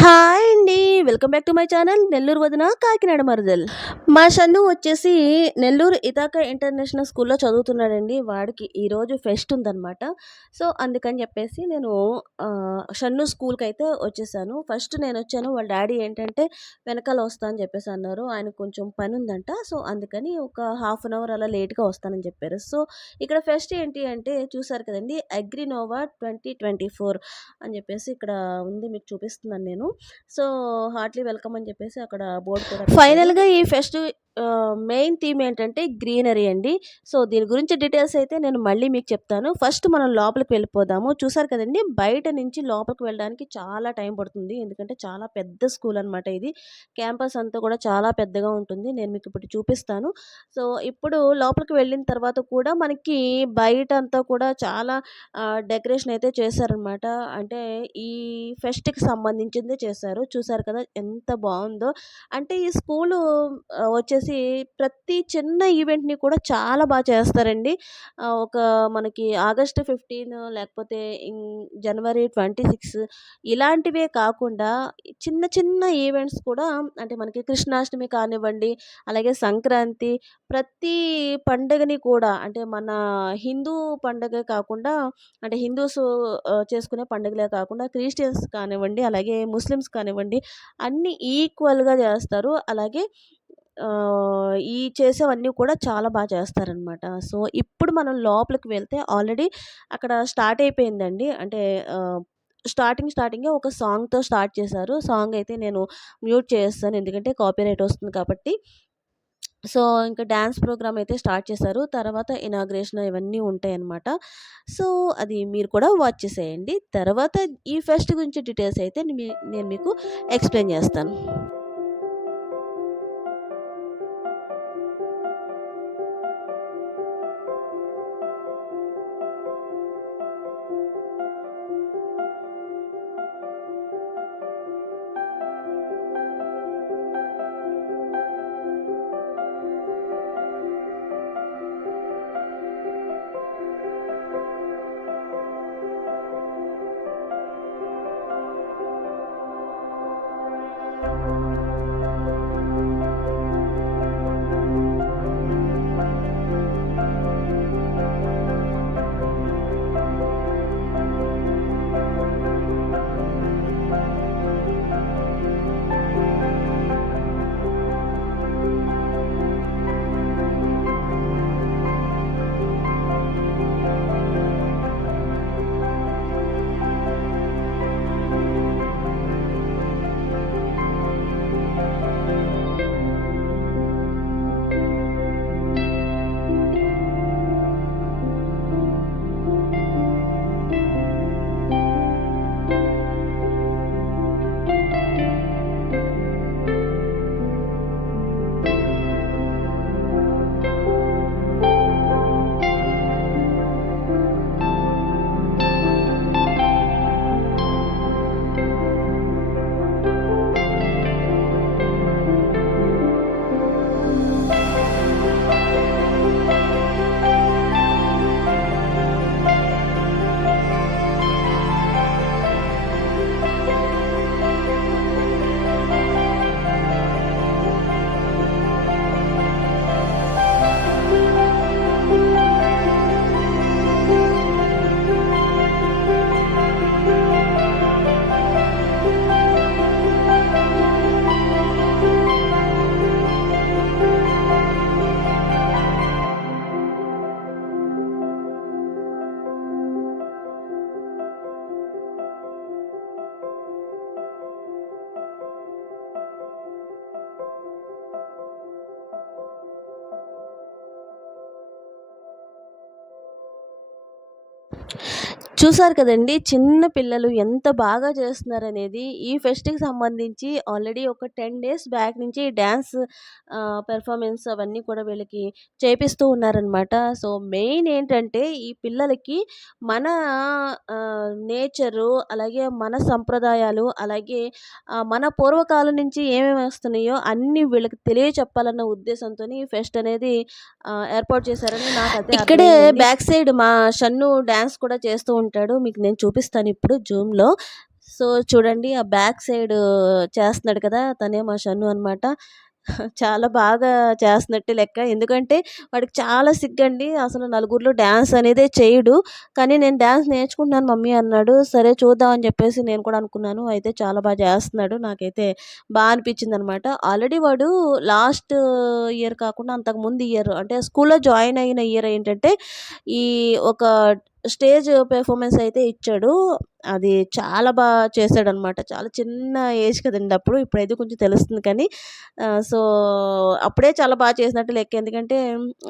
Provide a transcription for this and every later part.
హాయ్ అండి. Welcome back to my channel Nellore వదిన కాకినాడ మరదల్. మా షన్ను వచ్చేసి నెల్లూరు ఇతాక ఇంటర్నేషనల్ స్కూల్లో చదువుతున్నాడండి. వాడికి ఈరోజు ఫెస్ట్ ఉందనమాట. సో, అందుకని చెప్పేసి నేను షన్ను స్కూల్‌కైతే వచ్చేసాను. ఫస్ట్ నేనొచ్చాను. వాళ్ళ డ్యాడీ ఏంటంటే వెనకాల వస్తా అని చెప్పేసి అన్నారు. ఆయనకు కొంచెం పనుందంట. సో, అందుకని ఒక హాఫ్ అన్ అవర్ అలా లేట్‌గా వస్తానని చెప్పారు. సో, ఇక్కడ ఫెస్ట్ ఏంటి అంటే చూసారు కదండీ! అగ్రినోవా 2024 అని చెప్పేసి ఇక్కడ ఉంది. మీకు చూపిస్తున్నాను నేను. సో, హార్ట్‌లీ వెల్కమ్ అని చెప్పేసి అక్కడ బోర్డ్ కూడా పెట్టారు. ఫైనల్‌గా ఈ ఫెస్ట్ మెయిన్ థీమ్ ఏంటంటే గ్రీనరీ అండి. సో, దీని గురించి డీటెయిల్స్ అయితే నేను మళ్ళీ మీకు చెప్తాను. ఫస్ట్ మనం లోపలికి వెళ్ళిపోదాము. చూసారు కదండీ! బయట నుంచి లోపలికి వెళ్ళడానికి చాలా టైం పడుతుంది. ఎందుకంటే చాలా పెద్ద స్కూల్ అనమాట ఇది. క్యాంపస్ అంతా కూడా చాలా పెద్దగా ఉంటుంది. నేను మీకు ఇప్పుడు చూపిస్తాను. సో, ఇప్పుడు లోపలికి వెళ్ళిన తర్వాత కూడా మనకి బయట అంతా కూడా చాలా డెకరేషన్ అయితే చేశారనమాట. అంటే ఈ ఫెస్ట్‌కి సంబంధించిందే చేశారు. చూసారు కదా! ఎంత బావుందో. అంటే ఈ స్కూలు వచ్చేసి ప్రతి చిన్న ఈవెంట్‌ని కూడా చాలా చేస్తారండి. ఒక మనకి ఆగస్ట్ 15 లేకపోతే జనవరి 26 ఇలాంటివే కాకుండా చిన్న చిన్న ఈవెంట్స్ కూడా అంటే మనకి కృష్ణాష్టమి కానివ్వండి, అలాగే సంక్రాంతి ప్రతి పండుగని కూడా అంటే మన హిందూ పండగే కాకుండా అంటే హిందూస్ చేసుకునే పండుగలే కాకుండా క్రిస్టియన్స్ కానివ్వండి, అలాగే ముస్లిమ్స్ కానివ్వండి అన్నీ ఈక్వల్‌గా చేస్తారు. అలాగే ఈ చేసేవన్నీ కూడా చాలా చేస్తారనమాట. సో, ఇప్పుడు మనం లోపలికి వెళ్తే ఆల్రెడీ అక్కడ స్టార్ట్ అయిపోయిందండి. అంటే స్టార్టింగే ఒక సాంగ్‌తో స్టార్ట్ చేశారు. సాంగ్ అయితే నేను మ్యూట్ చేసేసాను. ఎందుకంటే కాపీరైట్ వస్తుంది కాబట్టి. సో, ఇంకా డాన్స్ ప్రోగ్రామ్ అయితే స్టార్ట్ చేశారు. తర్వాత ఇనాగ్రేషన్ ఇవన్నీ ఉంటాయన్నమాట. సో, అది మీరు కూడా వాచ్ చేసేయండి. తర్వాత ఈ ఫెస్ట్ గురించి డీటెయిల్స్ అయితే నేను మీకు ఎక్స్‌ప్లెయిన్ చేస్తాను. చూసారు కదండీ! చిన్న పిల్లలు ఎంత బాగా చేస్తున్నారనేది. ఈ ఫెస్ట్‌కి సంబంధించి ఆల్రెడీ ఒక 10 డేస్ బ్యాక్ నుంచి డాన్స్ పెర్ఫార్మన్స్ అవన్నీ కూడా వీళ్ళకి చేపిస్తూ ఉన్నారనమాట. సో, మెయిన్ ఏంటంటే ఈ పిల్లలకి మన నేచరు, అలాగే మన సంప్రదాయాలు, అలాగే మన పూర్వకాలం నుంచి ఏమేమి వస్తున్నాయో అన్నీ వీళ్ళకి తెలియచెప్పాలన్న ఉద్దేశంతోని ఈ ఫెస్ట్ అనేది ఏర్పాటు చేశారని నాకైతే ఇక్కడే అర్థమైందండి. బ్యాక్ సైడ్ మా షన్ను డాన్స్ కూడా చేస్తూ ఉంటాడు. మీకు నేను చూపిస్తాను ఇప్పుడు జూమ్‌లో. సో, చూడండి ఆ బ్యాక్ సైడ్ చేస్తున్నాడు కదా! తనే మా షన్ను అనమాట. చాలా బాగా చేస్తున్నట్టే లెక్క. ఎందుకంటే వాడికి చాలా సిగ్గండి. అసలు నలుగురిలో డాన్స్ అనేదే చేయడు. కానీ నేను డాన్స్ నేర్చుకుంటున్నాను మమ్మీ అన్నాడు. సరే చూద్దాం అని చెప్పేసి నేను కూడా అనుకున్నాను. అయితే చాలా చేస్తున్నాడు. నాకైతే అనిపించిందనమాట. ఆల్రెడీ వాడు లాస్ట్ ఇయర్ కాకుండా అంతకుముందు ఇయర్ అంటే స్కూల్‌లో జాయిన్ అయిన ఇయర్ ఏంటంటే ఈ ఒక స్టేజ్ పెర్ఫార్మన్స్ అయితే ఇచ్చాడు. అది చాలా చేశాడనమాట. చాలా చిన్న ఏజ్ కదండీ అప్పుడు. ఇప్పుడైతే కొంచెం తెలుస్తుంది కానీ సో, అప్పుడే చాలా చేసినట్టు లెక్క. ఎందుకంటే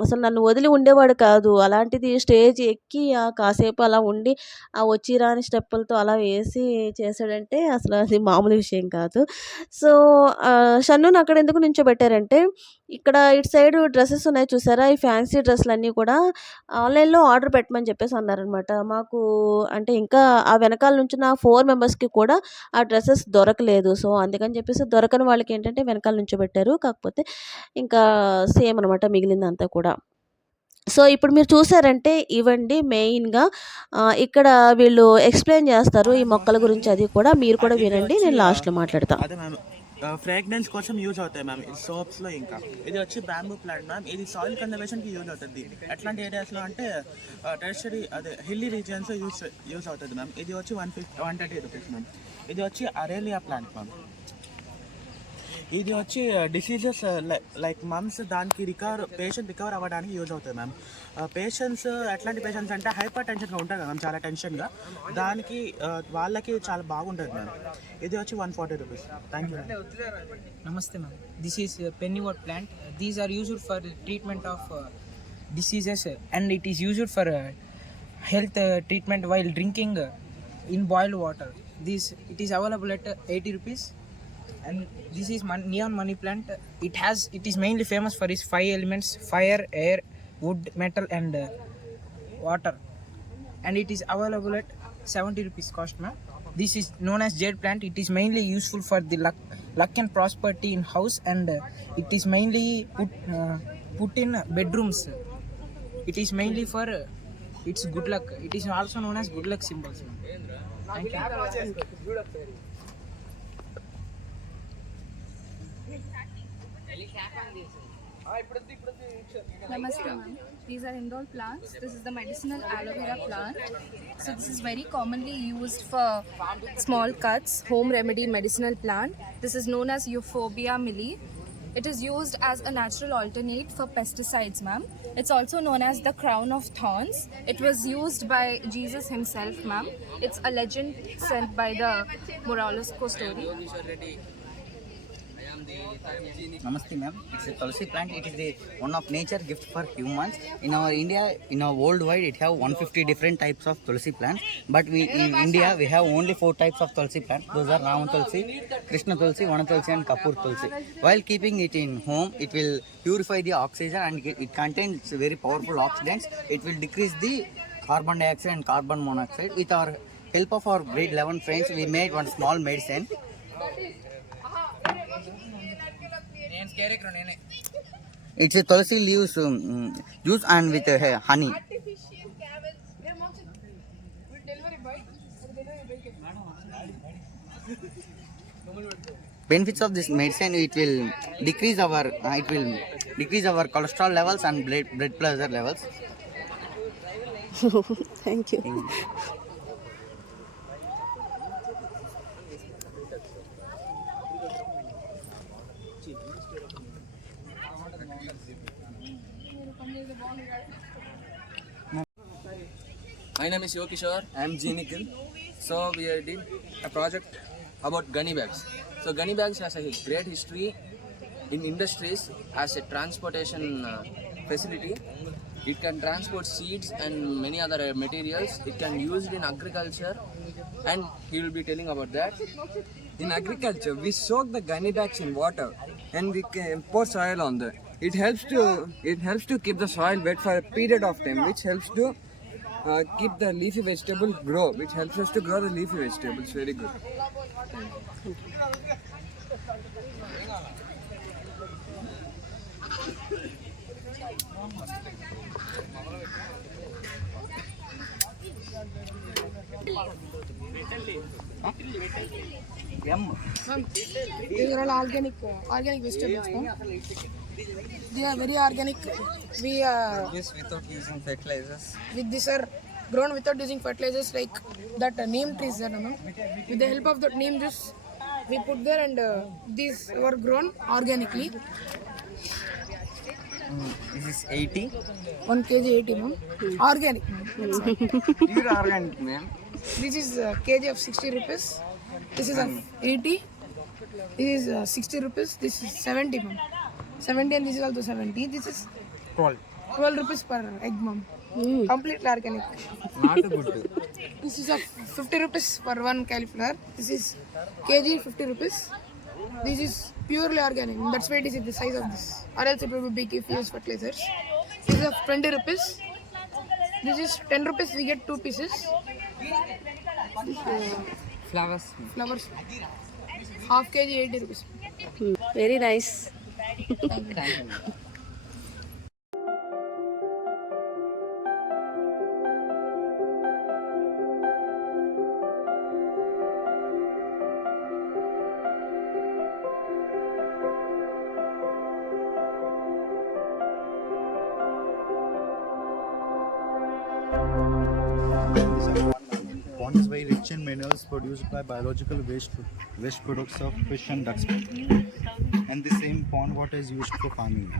అసలు నన్ను వదిలి ఉండేవాడు కాదు. అలాంటిది స్టేజ్ ఎక్కి కాసేపు అలా ఉండి వచ్చి రాని స్టెప్పులతో అలా వేసి చేశాడంటే అసలు అది మామూలు విషయం కాదు. సో, షన్నుని అక్కడ ఎందుకు నించోబెట్టారంటే ఇక్కడ ఇటు సైడ్ డ్రెసెస్ ఉన్నాయి చూసారా? ఈ ఫ్యాన్సీ డ్రెస్సులన్నీ కూడా ఆన్‌లైన్‌లో ఆర్డర్ పెట్టమని చెప్పేసి అన్నారనమాట. మాకు అంటే ఇంకా ఆ వెనకాల నుంచున్న 4 మెంబర్స్‌కి కూడా ఆ డ్రెసెస్ దొరకలేదు. సో, అందుకని చెప్పేసి దొరకని వాళ్ళకేంటంటే వెనకాల నుంచోబెట్టారు. కాకపోతే ఇంకా సేమ్ అనమాట మిగిలిందంతా కూడా. సో, ఇప్పుడు మీరు చూసారంటే ఇవండి మెయిన్‌గా ఇక్కడ వీళ్ళు ఎక్స్‌ప్లెయిన్ చేస్తారు ఈ మొక్కల గురించి అది కూడా. మీరు కూడా ఇది వినండి. వచ్చి నేను లాస్ట్‌లో మాట్లాడతా. అదే మ్యామ్ ఫ్రాగ్రెన్స్ కోసం యూజ్ అవుతాయి మ్యామ్ ఇది సోప్స్లో. ఇంకా ఇది వచ్చి బ్యాంబూ ప్లాంట్ మ్యామ్. ఇది సాయిల్ కన్జర్వేషన్కి యూజ్ అవుతుంది. ఎట్లాంటి ఏరియాస్లో అంటే టెరిషరీ అదే హిల్లీ రీజియన్స్ యూజ్ అవుతుంది మ్యామ్. ఇది వచ్చి 130 రూపీస్ మ్యామ్. ఇది వచ్చి అరేలియా ప్లాంట్ మ్యామ్. ఇది వచ్చి డిసీజెస్ లైక్ మమ్స్ దానికి పేషెంట్ రికవర్ అవ్వడానికి యూజ్ అవుతుంది మ్యామ్. పేషెంట్స్ ఎట్లాంటి పేషెంట్స్ అంటే హైపర్ టెన్షన్గా ఉంటారు కదా మ్యామ్, చాలా టెన్షన్గా, దానికి వాళ్ళకి చాలా బాగుంటుంది మ్యామ్. ఇది వచ్చి 140 rupees. Thank you. Namaste ma'am. This is pennywort plant. These are used for the treatment of diseases and it is used for health treatment while drinking in boiled water. It is available at 80 rupees. And this is neon money plant. It is mainly famous for its 5 elements: fire, air, wood, metal and water. And it is available at 70 rupees cost ma'am. This is known as jade plant. It is mainly useful for the luck and prosperity in house and it is mainly put in bedrooms. It is mainly for its good luck. It is also known as good luck symbols ma'am. Thank you. Namaste ma'am. These are indoor plants. This is the medicinal aloe vera plant. So this is very commonly used for small cuts, home remedy medicinal plant. This is known as Euphorbia milli. It is used as a natural alternate for pesticides ma'am. It's also known as the crown of thorns. It was used by Jesus himself ma'am. It's a legend sent by the Moralisco story. Namaste ma'am. It's a tulsi plant. It is the one of nature gift for humans. In our India, in our worldwide, it have 150 different types of tulsi plants. But in India we have only 4 types of tulsi plants. Those are Rama tulsi, Krishna tulsi, Vana tulsi, and Kapur tulsi. While keeping it in home, it will purify the oxygen and it contains very powerful oxidants. It will decrease the carbon dioxide and carbon monoxide. With our help of our grade 11 friends, we made one small medicine. It's a tulsi leaves juice and with honey. Benefits of this medicine: it will decrease our cholesterol levels and blood pressure levels. Thank you. My name is Yokishore. I am G. Nikhil. So we did a project about gunny bags. So gunny bags has a great history in industries as a transportation facility. It can transport seeds and many other materials. It can be used in agriculture, and he will be telling about that. In agriculture, we soak the gunny bags in water and we can pour soil on them. It helps to keep the soil wet for a period of time, which helps to keep the leafy vegetables grow, which helps us to grow the leafy vegetables. Very good. These are all organic vegetables. They are very organic. We This without using fertilizers. with this are grown without using fertilizers like that neem trees there, no? With the help of that neem juice, we put there and these were grown organically. This is 80. 1 kg 80, ma'am. Organic. Pure organic, ma'am. This is kg of 60 rupees. This is of 80. This is 60 rupees. This is 70, ma'am. 70 and this is also 70. This is 12 rupees per egg, ma'am. Completely organic. Not good. This is of 50 rupees for one cauliflower. This is kg 50 rupees. This is purely organic. That's why it is the size of this. Or else it will be big if you use fertilizers. This is of 20 rupees. This is 10 rupees. We get 2 pieces. This, Flowers. flowers. Half kg 80 rupees. Very nice. Thank you. Pond is very rich in minerals produced by biological waste products of fish and ducks. And the same pond water is used for farming.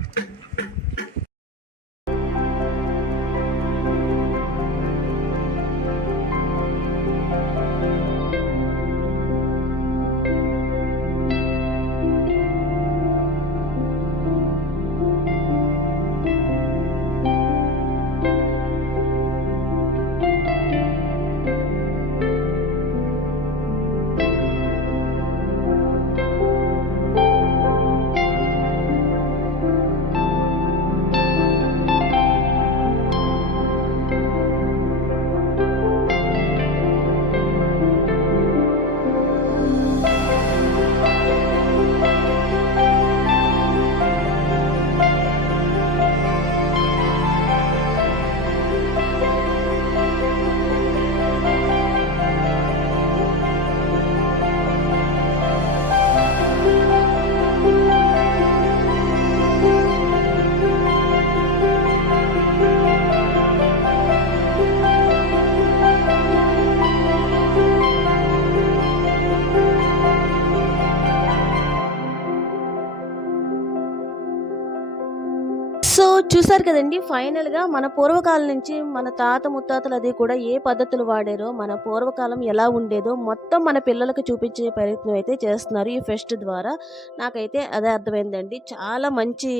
So చూసారు కదండి, ఫైనల్గా మన పూర్వకాలం నుంచి మన తాత ముత్తాతలు అది కూడా ఏ పద్ధతులు వాడారో, మన పూర్వకాలం ఎలా ఉండేదో మొత్తం మన పిల్లలకు చూపించే ప్రయత్నం అయితే చేస్తున్నారు ఈ ఫెస్ట్ ద్వారా. నాకైతే అదే అర్థమైందండి. చాలా మంచి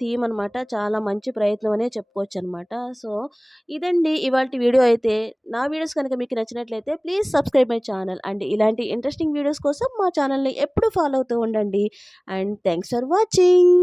థీమ్ అనమాట. చాలా మంచి ప్రయత్నం అనే చెప్పుకోవచ్చు అనమాట. సో ఇదండి ఇవాల్టి వీడియో అయితే. నా వీడియోస్ కనుక మీకు నచ్చినట్లయితే please subscribe my channel. And ఇలాంటి ఇంట్రెస్టింగ్ వీడియోస్ కోసం మా ఛానల్ని ఎప్పుడు ఫాలో అవుతూ ఉండండి. And thanks for watching.